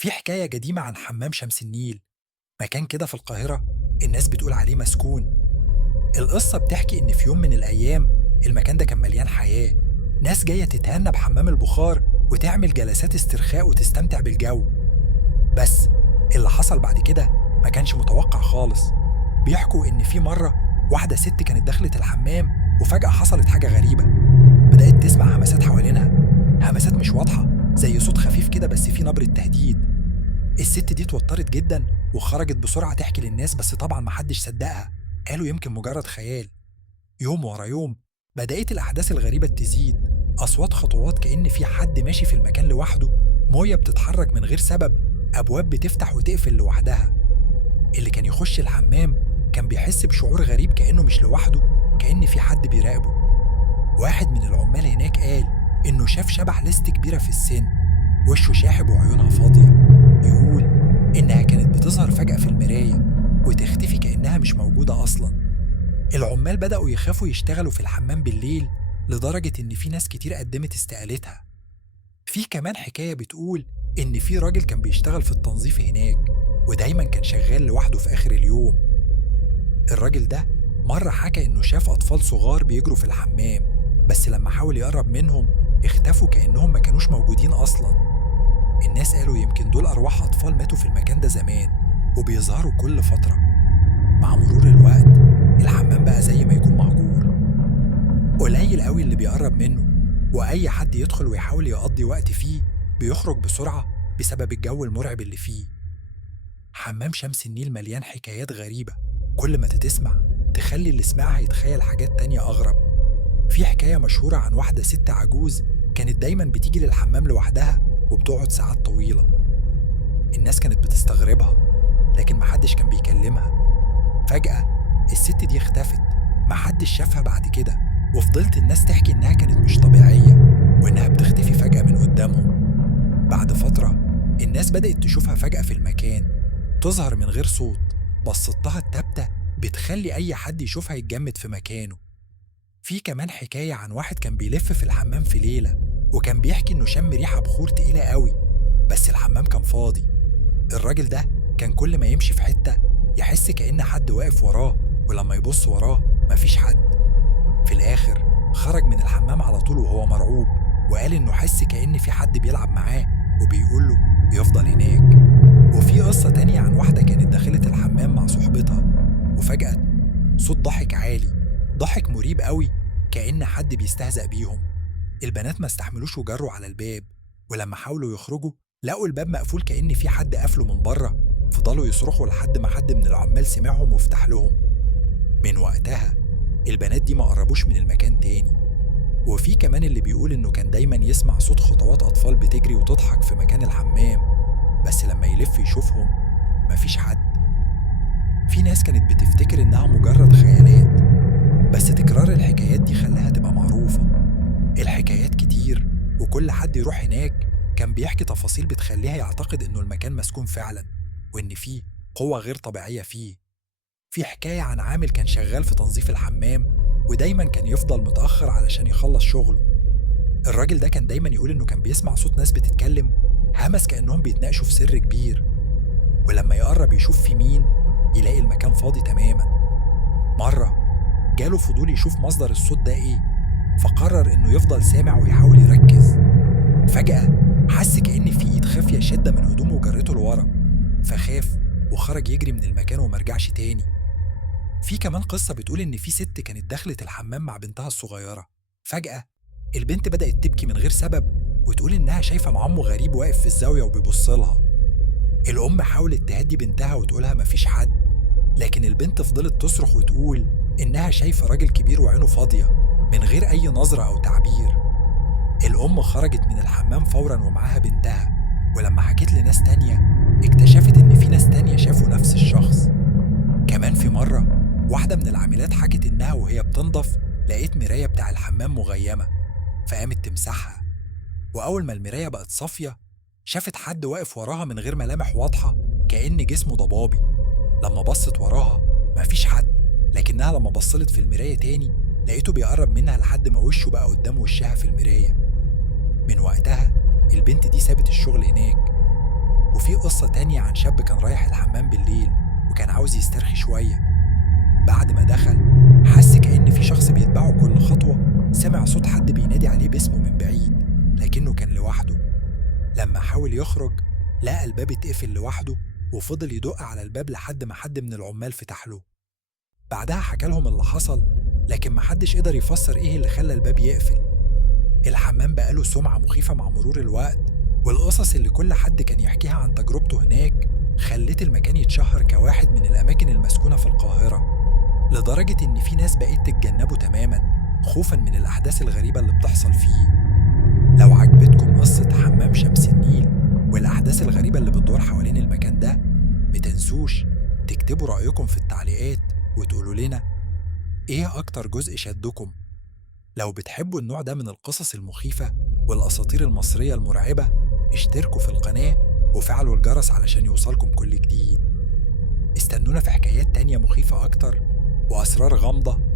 في حكاية قديمة عن حمام شمس النيل، مكان كده في القاهرة الناس بتقول عليه مسكون. القصة بتحكي إن في يوم من الأيام المكان ده كان مليان حياة، ناس جاية تتهنى بحمام البخار وتعمل جلسات استرخاء وتستمتع بالجو. بس اللي حصل بعد كده ما كانش متوقع خالص. بيحكوا إن في مرة واحدة ست كانت دخلت الحمام وفجأة حصلت حاجة غريبة. بدأت تسمع همسات حوالينها، همسات مش واضحة، زي صوت خفيف كده بس فيه نبرة تهديد. الست دي اتوترت جدا وخرجت بسرعة تحكي للناس، بس طبعا محدش صدقها، قالوا يمكن مجرد خيال. يوم ورا يوم بدأت الأحداث الغريبة تزيد، أصوات خطوات كأن في حد ماشي في المكان لوحده، موية بتتحرك من غير سبب، أبواب بتفتح وتقفل لوحدها. اللي كان يخش الحمام كان بيحس بشعور غريب كأنه مش لوحده، كأن في حد بيراقبه. واحد من العمال هناك قال إنه شاف شبح لست كبيرة في السن، وشه شاحب وعيونها فاضية. يقول إنها كانت بتظهر فجأة في المراية وتختفي كأنها مش موجودة أصلا. العمال بدأوا يخافوا يشتغلوا في الحمام بالليل، لدرجة إن في ناس كتير قدمت استقالتها. في كمان حكاية بتقول إن في راجل كان بيشتغل في التنظيف هناك، ودايما كان شغال لوحده في آخر اليوم. الراجل ده مرة حكى إنه شاف أطفال صغار بيجروا في الحمام، بس لما حاول يقرب منهم اختفوا كأنهم ما كانوش موجودين أصلا. الناس قالوا يمكن دول أرواح أطفال ماتوا في المكان ده زمان وبيظهروا كل فترة. مع مرور الوقت الحمام بقى زي ما يكون مهجور، قليل قوي اللي بيقرب منه، وأي حد يدخل ويحاول يقضي وقت فيه بيخرج بسرعة بسبب الجو المرعب اللي فيه. حمام شمس النيل مليان حكايات غريبة، كل ما تتسمع تخلي اللي سمعها يتخيل حاجات تانية أغرب. في حكاية مشهورة عن واحدة ست عجوز كانت دايما بتيجي للحمام لوحدها وبتقعد ساعات طويلة. الناس كانت بتستغربها، لكن محدش كان بيكلمها. فجأة الست دي اختفت، محدش شافها بعد كده، وفضلت الناس تحكي إنها كانت مش طبيعية وإنها بتختفي فجأة من قدامهم. بعد فترة الناس بدأت تشوفها فجأة في المكان، تظهر من غير صوت، بصتها التابتة بتخلي أي حد يشوفها يتجمد في مكانه. في كمان حكاية عن واحد كان بيلف في الحمام في ليلة، وكان بيحكي إنه شم ريحة بخور تقيلة قوي، بس الحمام كان فاضي. الراجل ده كان كل ما يمشي في حتة يحس كأن حد واقف وراه، ولما يبص وراه مفيش حد. في الآخر خرج من الحمام على طول وهو مرعوب، وقال إنه حس كأن في حد بيلعب معاه وبيقول له يفضل هناك. وفي قصة تانية عن واحدة كانت داخلة الحمام مع صحبتها، وفجأة صوت ضحك عالي، ضحك مريب قوي كأن حد بيستهزأ بيهم. البنات ما استحملوش وجروا على الباب، ولما حاولوا يخرجوا لقوا الباب مقفول كأن في حد قافله من بره. فضلوا يصرخوا لحد ما حد من العمال سمعهم وفتح لهم. من وقتها البنات دي ما قربوش من المكان تاني. وفي كمان اللي بيقول إنه كان دايما يسمع صوت خطوات أطفال بتجري وتضحك في مكان الحمام، بس لما يلف يشوفهم مفيش حد. في ناس كانت بتفتكر إنها مجرد خيالات، بس تكرار الحكايات دي خلاها تبقى معروفة. الحكايات كتير، وكل حد يروح هناك كان بيحكي تفاصيل بتخليها يعتقد إنه المكان مسكون فعلا، وإن فيه قوة غير طبيعية فيه. في حكاية عن عامل كان شغال في تنظيف الحمام، ودايما كان يفضل متأخر علشان يخلص شغله. الراجل ده كان دايما يقول إنه كان بيسمع صوت ناس بتتكلم، همس كأنهم بيتناقشوا في سر كبير، ولما يقرب يشوف في مين يلاقي المكان فاضي تماما. مرة جاله فضول يشوف مصدر الصوت ده إيه، فقرر إنه يفضل سامع ويحاول يركز. فجأة حس كأن في إيد خافية شدة من هدومه وجرته لورا، فخاف وخرج يجري من المكان ومرجعش تاني. في كمان قصة بتقول إن في ست كانت دخلت الحمام مع بنتها الصغيرة، فجأة البنت بدأت تبكي من غير سبب، وتقول إنها شايفة معمو غريب واقف في الزاوية وبيبصلها. الأم حاولت تهدي بنتها وتقولها مفيش حد، لكن البنت فضلت تصرخ وتقول إنها شايفة راجل كبير وعينه فاضية من غير أي نظرة أو تعبير. الأم خرجت من الحمام فوراً ومعاها بنتها، ولما حكيت لناس تانية اكتشفت إن في ناس تانية شافوا نفس الشخص. كمان في مرة واحدة من العاملات حكت إنها وهي بتنظف لقيت مراية بتاع الحمام مغيمة، فقامت تمسحها، وأول ما المراية بقت صافية شافت حد واقف وراها من غير ملامح واضحة كأن جسمه ضبابي. لما بصت وراها مفيش حد، لكنها لما بصلت في المراية تاني لقيته بيقرب منها لحد ما وشه بقى قدام وشها في المراية. من وقتها البنت دي سابت الشغل هناك. وفي قصة تانية عن شاب كان رايح الحمام بالليل وكان عاوز يسترخي شوية. بعد ما دخل حس كأن في شخص بيتبعه كل خطوة. سمع صوت حد بينادي عليه باسمه من بعيد لكنه كان لوحده. لما حاول يخرج لقى الباب اتقفل لوحده، وفضل يدق على الباب لحد ما حد من العمال فتح له. بعدها حكى لهم اللي حصل، لكن محدش قدر يفسر ايه اللي خلى الباب يقفل. الحمام بقاله سمعة مخيفة مع مرور الوقت، والقصص اللي كل حد كان يحكيها عن تجربته هناك خلت المكان يتشهر كواحد من الأماكن المسكونة في القاهرة، لدرجة إن في ناس بقيت تتجنبه تماماً خوفاً من الأحداث الغريبة اللي بتحصل فيه. لو عجبتكم قصة حمام شمس النيل والأحداث الغريبة اللي بتدور حوالين المكان ده، متنسوش تكتبوا رأيكم في التعليقات وتقولوا لنا إيه أكتر جزء شدكم. لو بتحبوا النوع ده من القصص المخيفة والأساطير المصرية المرعبة، اشتركوا في القناة وفعلوا الجرس علشان يوصلكم كل جديد. استنونا في حكايات تانية مخيفة أكتر وأسرار غامضة